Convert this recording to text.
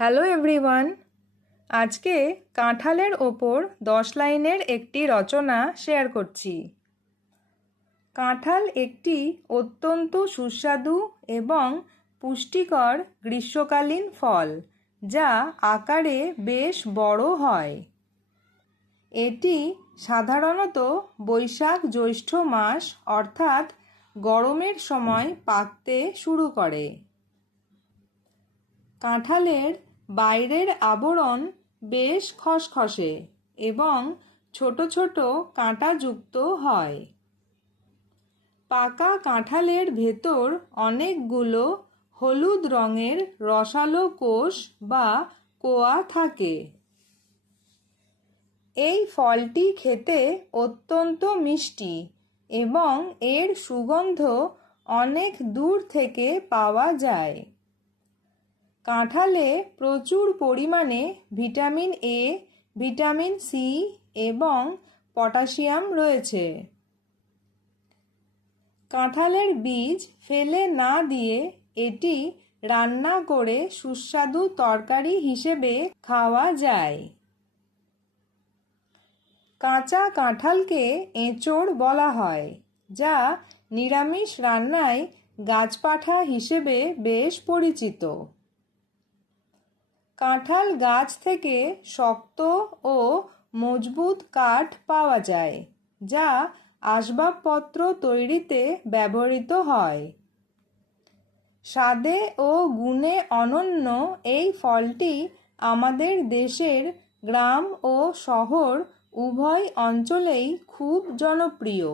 Hello everyone, আজকে কাঁঠালের ওপর 10 লাইনের একটি রচনা শেয়ার করছি। কাঁঠাল একটি অত্যন্ত সুস্বাদু এবং পুষ্টিকর গ্রীষ্মকালীন ফল, যা আকারে বেশ বড় হয়। এটি সাধারণত বৈশাখ জ্যৈষ্ঠ মাস অর্থাৎ গরমের সময় পাকতে শুরু করে। কাঁঠালের বাইরের আবরণ বেশ খসখসে এবং ছোট ছোট কাঁটাযুক্ত হয়। পাকা কাঁঠালের ভেতর অনেকগুলো হলুদ রঙের রসালো কোষ বা কোয়া থাকে। এই ফলটি খেতে অত্যন্ত মিষ্টি এবং এর সুগন্ধ অনেক দূর থেকে পাওয়া যায়। কাঁঠালে প্রচুর পরিমাণে ভিটামিন এ, ভিটামিন সি এবং পটাশিয়াম রয়েছে। কাঁঠালের বীজ ফেলে না দিয়ে এটি রান্না করে সুস্বাদু তরকারি হিসেবে খাওয়া যায়। কাঁচা কাঁঠালকে এঁচোড় বলা হয়, যা নিরামিষ রান্নায় গাছপাঠা হিসেবে বেশ পরিচিত। কাঁঠাল গাছ থেকে শক্ত ও মজবুত কাঠ পাওয়া যায়, যা আসবাবপত্র তৈরিতে ব্যবহৃত হয়। স্বাদে ও গুণে অনন্য এই ফলটি আমাদের দেশের গ্রাম ও শহর উভয় অঞ্চলেই খুব জনপ্রিয়।